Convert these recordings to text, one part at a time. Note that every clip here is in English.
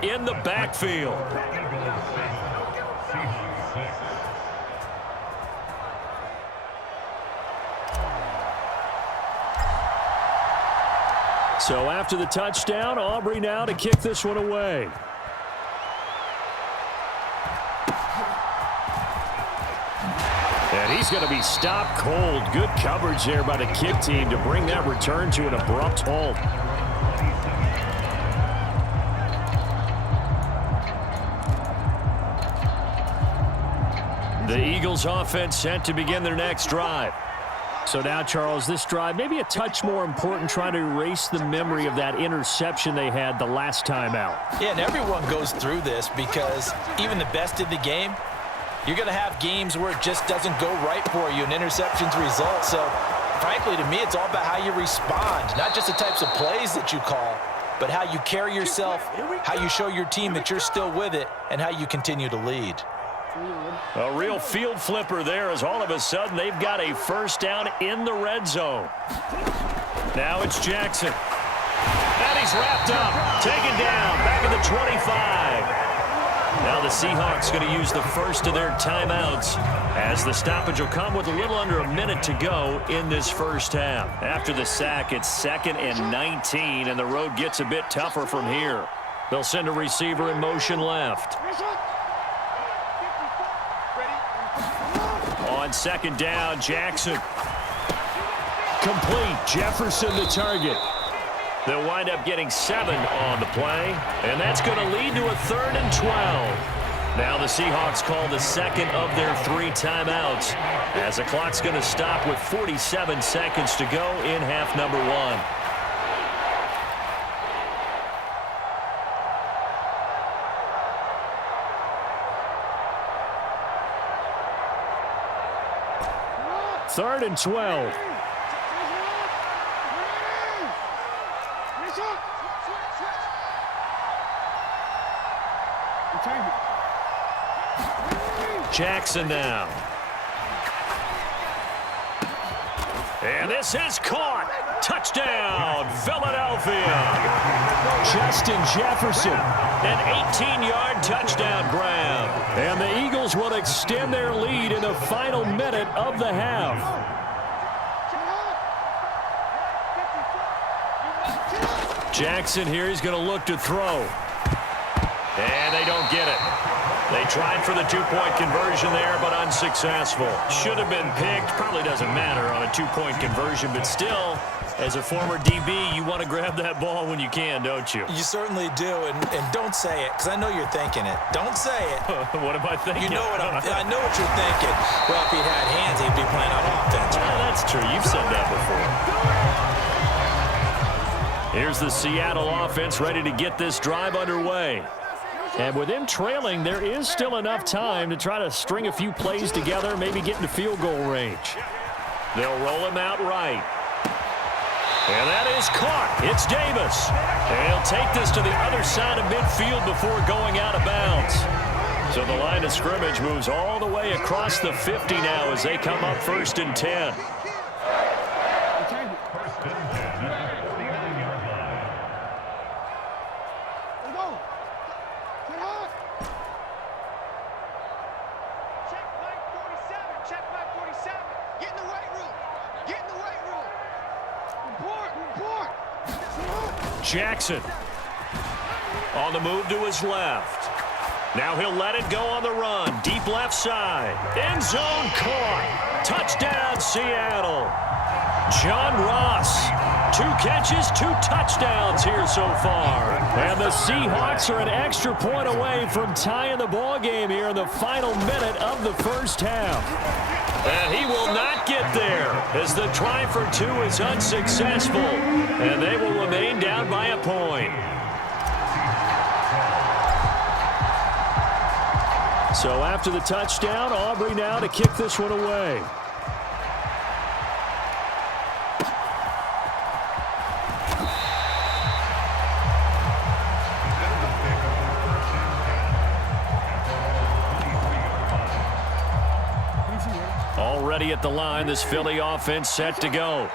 set in the backfield. So after the touchdown, Aubrey now to kick this one away. And he's going to be stopped cold. Good coverage there by the kick team to bring that return to an abrupt halt. The Eagles offense set to begin their next drive. So now, Charles, this drive maybe a touch more important, trying to erase the memory of that interception they had the last time out. Yeah, and everyone goes through this because even the best in the game, you're going to have games where it just doesn't go right for you and interceptions result. So, frankly, to me, it's all about how you respond, not just the types of plays that you call, but how you carry yourself, how you show your team that you're still with it, and how you continue to lead. A real field flipper there as all of a sudden they've got a first down in the red zone. Now it's Jackson. And he's wrapped up, taken down, back at the 25. Now the Seahawks going to use the first of their timeouts as the stoppage will come with a little under a minute to go in this first half. After the sack, it's 2nd and 19, and the road gets a bit tougher from here. They'll send a receiver in motion left. On 2nd down, Jackson. Complete. Jefferson the target. They'll wind up getting 7 on the play, and that's going to lead to a 3rd and 12. Now the Seahawks call the second of their 3 timeouts as the clock's going to stop with 47 seconds to go in half number 1. Third and 12. Jackson now. And this is caught. Touchdown, Philadelphia. Justin Jefferson, an 18-yard touchdown grab. And the Eagles will extend their lead in the final minute of the half. Jackson here, he's going to look to throw. And they don't get it. They tried for the 2-point conversion there, but unsuccessful. Should have been picked. Probably doesn't matter on a 2-point conversion, but still, as a former DB, you want to grab that ball when you can, don't you? You certainly do, and don't say it, because I know you're thinking it. Don't say it. What am I thinking? You know what I know what you're thinking. Well, if he'd had hands, he'd be playing on offense. Well, that's true. You've said that before. Here's the Seattle offense ready to get this drive underway. And with them trailing, there is still enough time to try to string a few plays together, maybe get into field goal range. They'll roll him out right. And that is caught. It's Davis. And he'll take this to the other side of midfield before going out of bounds. So the line of scrimmage moves all the way across the 50 now as they come up 1st and 10. Jackson on the move to his left. Now he'll let it go on the run. Deep left side. End zone caught. Touchdown, Seattle. John Ross. 2 catches, 2 touchdowns here so far. And the Seahawks are an extra point away from tying the ball game here in the final minute of the first half. And he will not get there as the try for 2 is unsuccessful. And they will remain down by a point. So after the touchdown, Aubrey now to kick this one away. Already at the line, this Philly offense set to go.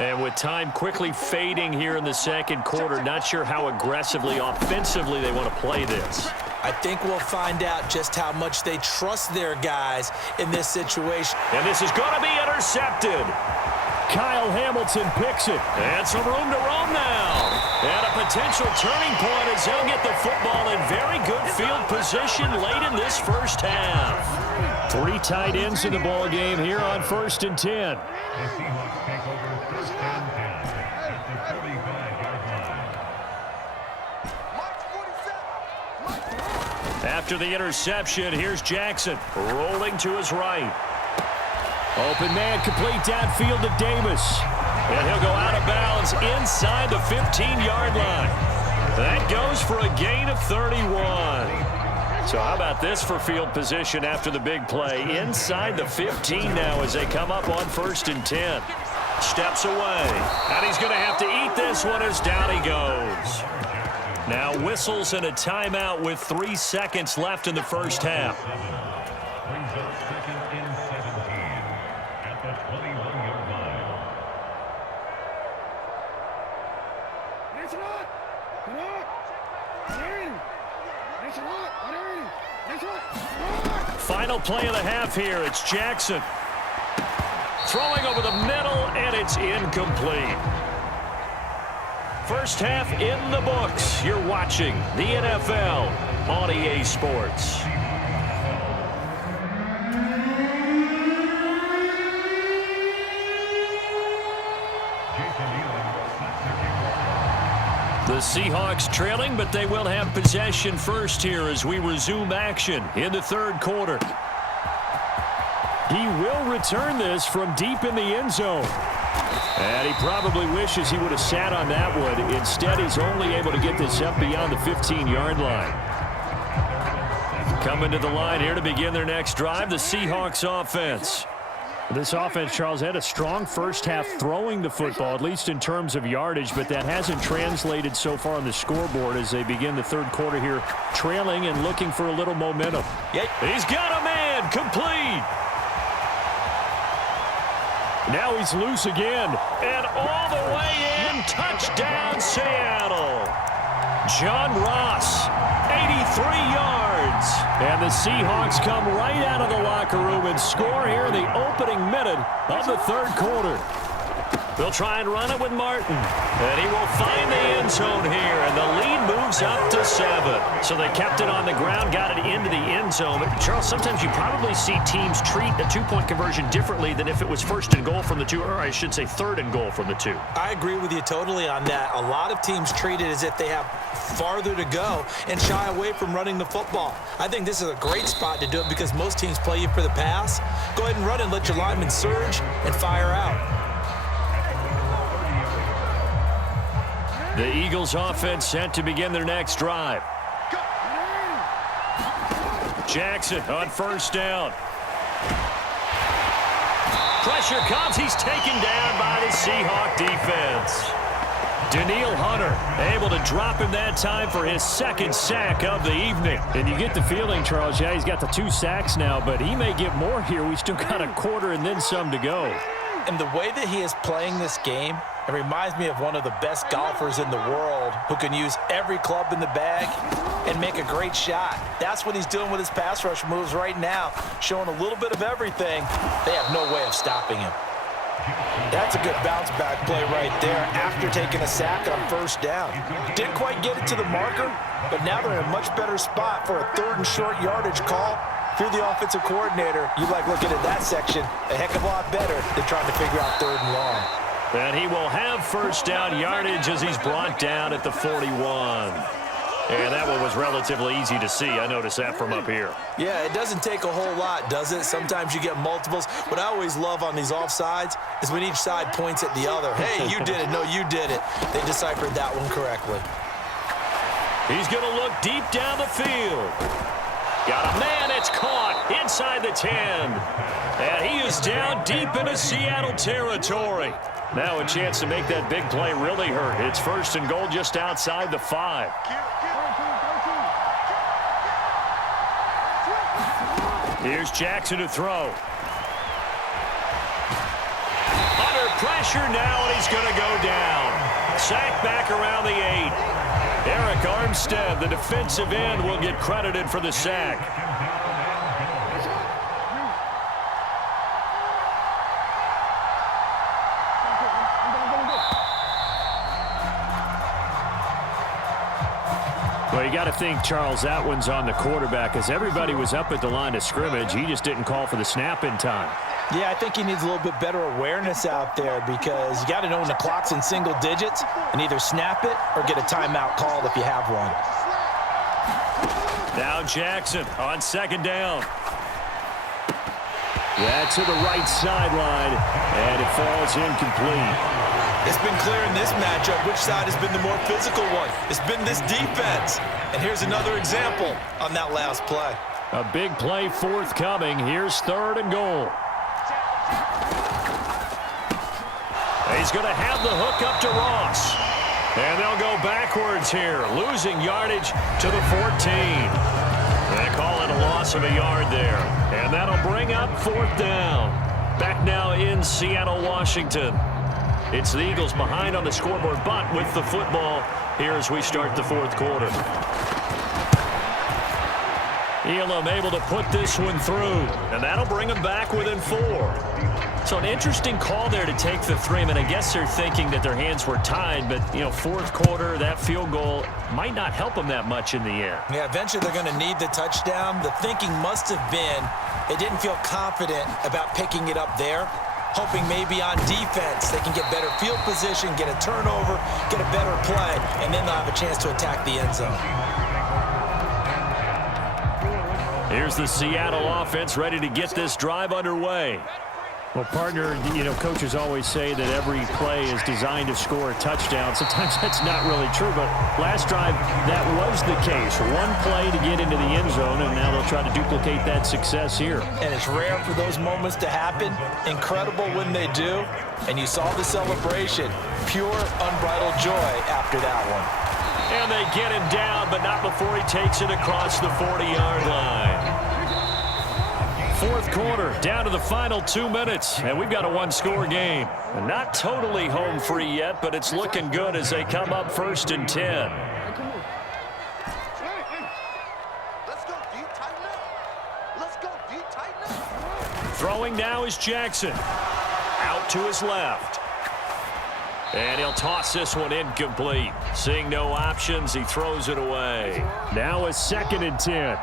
And with time quickly fading here in the second quarter, not sure how aggressively, offensively they want to play this. I think we'll find out just how much they trust their guys in this situation. And this is going to be intercepted. Kyle Hamilton picks it. And some room to roam now. And a potential turning point as they'll get the football in very good field position late in this first half. 3 tight ends in the ball game here on 1st and 10. After the interception, here's Jackson rolling to his right. Open man complete downfield to Davis. And he'll go out of bounds inside the 15-yard line. That goes for a gain of 31. So how about this for field position after the big play? Inside the 15 now as they come up on 1st and 10. Steps away. And he's going to have to eat this one as down he goes. Now whistles and a timeout with 3 seconds left in the first half. Final play of the half here. It's Jackson. Throwing over the middle, and it's incomplete. First half in the books. You're watching the NFL on EA Sports. The Seahawks trailing, but they will have possession first here as we resume action in the third quarter. He will return this from deep in the end zone. And he probably wishes he would have sat on that one. Instead, he's only able to get this up beyond the 15-yard line. Coming to the line here to begin their next drive, the Seahawks offense. This offense, Charles, had a strong first half throwing the football, at least in terms of yardage, but that hasn't translated so far on the scoreboard as they begin the third quarter here, trailing and looking for a little momentum. Yep. He's got a man, complete. Now he's loose again, and all the way in, touchdown Seattle. John Ross, 83 yards. And the Seahawks come right out of the locker room and score here in the opening minute of the third quarter. They'll try and run it with Martin. And he will find the end zone here, and the lead moves up to 7. So they kept it on the ground, got it into the end zone. But Charles, sometimes you probably see teams treat a two-point conversion differently than if it was first and goal from the 2, or I should say third and goal from the 2. I agree with you totally on that. A lot of teams treat it as if they have farther to go and shy away from running the football. I think this is a great spot to do it because most teams play you for the pass. Go ahead and run and let your linemen surge and fire out. The Eagles offense set to begin their next drive. Jackson on first down. Pressure comes. He's taken down by the Seahawk defense. Daniil Hunter able to drop him that time for his second sack of the evening. And you get the feeling, Charles, yeah, he's got the 2 sacks now, but he may get more here. We still got a quarter and then some to go. And the way that he is playing this game, it reminds me of one of the best golfers in the world who can use every club in the bag and make a great shot. That's what he's doing with his pass rush moves right now, showing a little bit of everything. They have no way of stopping him. That's a good bounce-back play right there after taking a sack on first down. Didn't quite get it to the marker, but now they're in a much better spot for a 3rd and short yardage call. If you're the offensive coordinator, you like looking at that section a heck of a lot better than trying to figure out 3rd and long. And he will have first down yardage as he's brought down at the 41. And that one was relatively easy to see. I noticed that from up here. Yeah, it doesn't take a whole lot, does it? Sometimes you get multiples. What I always love on these offsides is when each side points at the other. Hey, you did it. No, you did it. They deciphered that one correctly. He's going to look deep down the field. Got a man. It's caught inside the 10. And he is down deep into Seattle territory. Now a chance to make that big play really hurt. It's 1st and goal just outside the 5. Here's Jackson to throw. Under Pressure now, and he's going to go down. Sacked back around the 8. Eric Armstead, the defensive end, will get credited for the sack. Well, you got to think, Charles, that one's on the quarterback, as everybody was up at the line of scrimmage. He just didn't call for the snap in time. Yeah, I think he needs a little bit better awareness out there, because you got to know when the clock's in single digits and either snap it or get a timeout called if you have one. Now Jackson on second down. That's to the right sideline, and it falls incomplete. It's been clear in this matchup which side has been the more physical one. It's been this defense. And here's another example on that last play. A big play forthcoming. Here's 3rd and goal. He's going to have the hook up to Ross. And they'll go backwards here, losing yardage to the 14. They call it a loss of a yard there. And that'll bring up 4th down. Back now in Seattle, Washington. It's the Eagles behind on the scoreboard, but with the football here as we start the 4th quarter. Elam able to put this one through, and that'll bring them back within 4. So an interesting call there to take the 3. I mean, I guess they're thinking that their hands were tied, but, 4th quarter, that field goal might not help them that much in the end. Yeah, eventually they're going to need the touchdown. The thinking must have been they didn't feel confident about picking it up there, hoping maybe on defense they can get better field position, get a turnover, get a better play, and then they'll have a chance to attack the end zone. Here's the Seattle offense ready to get this drive underway. Well, partner, coaches always say that every play is designed to score a touchdown. Sometimes that's not really true, but last drive, that was the case. One play to get into the end zone, and now they'll try to duplicate that success here. And it's rare for those moments to happen. Incredible when they do. And you saw the celebration. Pure, unbridled joy after that one. And they get him down, but not before he takes it across the 40-yard line. 4th quarter, down to the final 2 minutes, and we've got a 1-score game. And not totally home free yet, but it's looking good as they come up 1st and 10. Throwing now is Jackson. Out to his left. And he'll toss this one incomplete. Seeing no options, he throws it away. Now a 2nd and 10.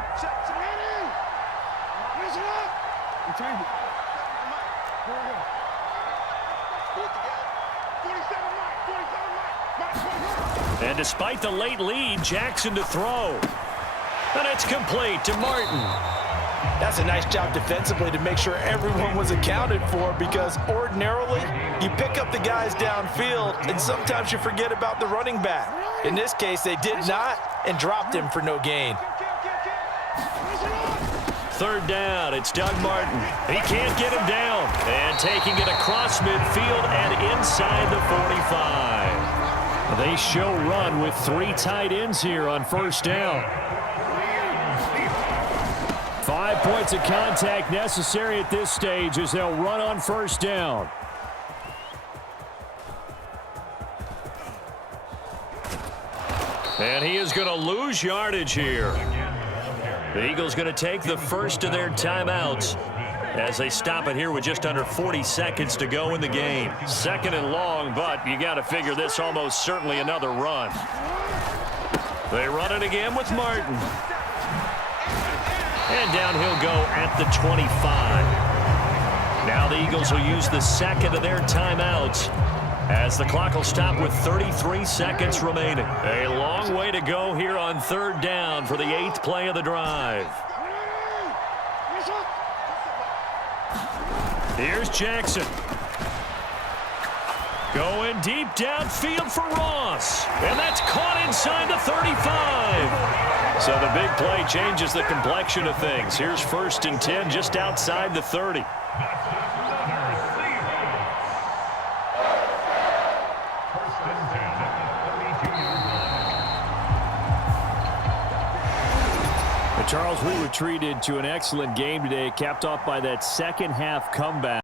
And despite the late lead, Jackson to throw. And it's complete to Martin. That's a nice job defensively to make sure everyone was accounted for, because ordinarily you pick up the guys downfield and sometimes you forget about the running back. In this case, they did not and dropped him for no gain. 3rd down, it's Doug Martin. He can't get him down. And taking it across midfield and inside the 45. They show run with 3 tight ends here on 1st down. 5 points of contact necessary at this stage as they'll run on 1st down. And he is going to lose yardage here. The Eagles going to take the first of their timeouts as they stop it here with just under 40 seconds to go in the game. 2nd and long, but you got to figure this almost certainly another run. They run it again with Martin. And down he'll go at the 25. Now the Eagles will use the 2nd of their timeouts as the clock will stop with 33 seconds remaining. A long way to go here on 3rd down for the 8th play of the drive. Here's Jackson. Going deep downfield for Ross. And that's caught inside the 35. So the big play changes the complexion of things. Here's 1st and 10 just outside the 30. Charles, we were treated to an excellent game today, capped off by that second half comeback.